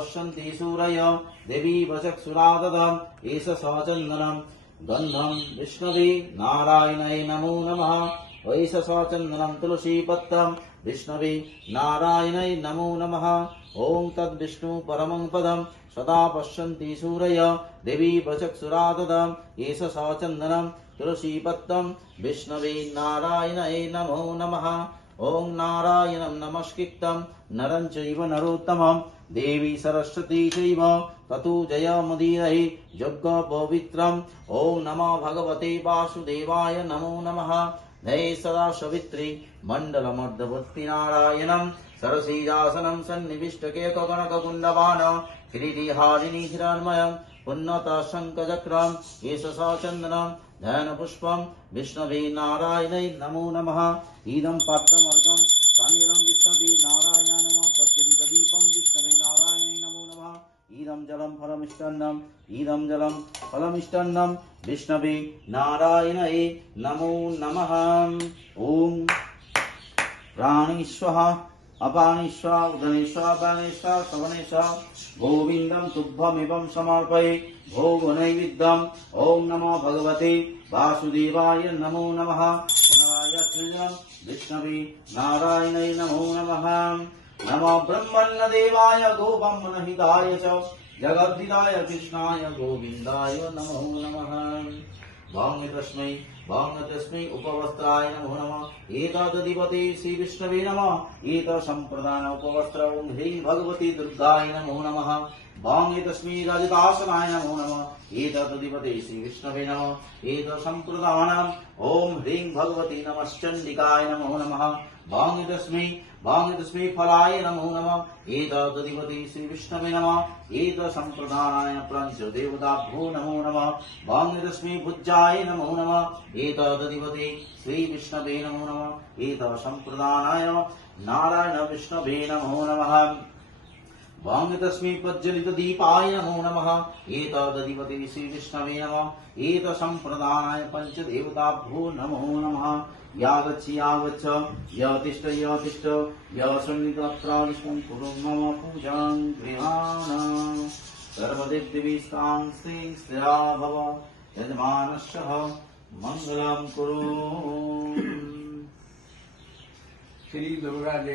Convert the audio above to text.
पश्यन्ति सूरय देवी वचक्षुराददम् एष सचन्दनम् गन्धम् विष्णवे नारायणाय नमो नमः वैष सचन्दनम् तुलसीपत्रम् विष्णवे नारायणाय नमो नमः ओं तद्विष्णु परमं पदम् सदा पश्यन्ति सूरय देवी वचक्षुराददम् एष सचन्दनम् तुलसीपत्रम् विष्णवे नारायणाय नमो नमः ओं नारायणं नमस्कृतं नरं चैव नरोत्तमं देवी सरस्वती चैव ततो जयमुदीरये यज्ञपवित्रम् ओं नमो भगवते वासुदेवाय नमो नमः जय सदा सवित्री मण्डलमर्धवत्ति नारायणं सरसीजासनं सन्निविष्टकेकगणककुण्डवान किरीटिहारिणि हिरण्मयं पुण्यता शङ्खचक्रम् एष सचन्दनं ध्यानपुष्पं विष्णवे नारायणाय नमो नमः इदं पात्रमर्घं पानीयं विष्णवे नारायणाय नमः प्रज्वलितदीपं विष्णवे नारायणाय नमो नमः इदं जलं फलमिष्टान्नम् इदं जलं फलमिष्टान्नं विष्णवे नारायणाय नमो नमः ॐ प्राणेश्वः अपानेश्वः उदनेश्वः पानेश्वः श्रवणेश्वः गोविन्दं तुभ्यमेवं समर्पये भोग नैवेद्यम् ओं नमो भगवते वासुदेवाय नमो नमः पुनरायत्रिजं विष्णवे नारायणाय नमो नमः नमो ब्रह्मण्यदेवाय गोब्रह्मणहिताय च जगद्धिताय कृष्णाय गोविन्दाय नमो नमः भांग तस्मै उपवस्त्राय नमो नमः एतदधिपते श्री विष्णवे नमः एत संप्रदान उपवस्त्र ओं ह्रीं भगवती दुर्गाय नमो नमः भांग तस्मै रजतासनाय नमो नमः एतदधिपते श्री विष्णवे नमः एत संप्रदान ओं ह्रीं भगवती नमश्चण्डिकाय नमो नमः भांग तस्मै फलाय नमो नमः एतदधिपते श्री विष्णवे नमः एत संप्रदानाय पंचदेवताभ्यो नमो नमः भांग तस्मै भुजाय नमो नमः एतदधिपते श्री विष्णवे नमो नमः एत संप्रदानाय नारायण विष्णवे नमो नमः भांग तस्मै प्रज्वलितदीपाय नमो नमः एतदधिपते श्री विष्णवे नमः एत संप्रदानाय पंचदेवताभ्यो नमो नमः यागच्छ यतिष्ठ यशुन्नितत्राविष्णं कुरु मम पूजां गृहाण सर्वदिव्यविष्टां श्रीं स्थिरा भव यजमानस्य मङ्गलं कुरु। श्री दुर्गा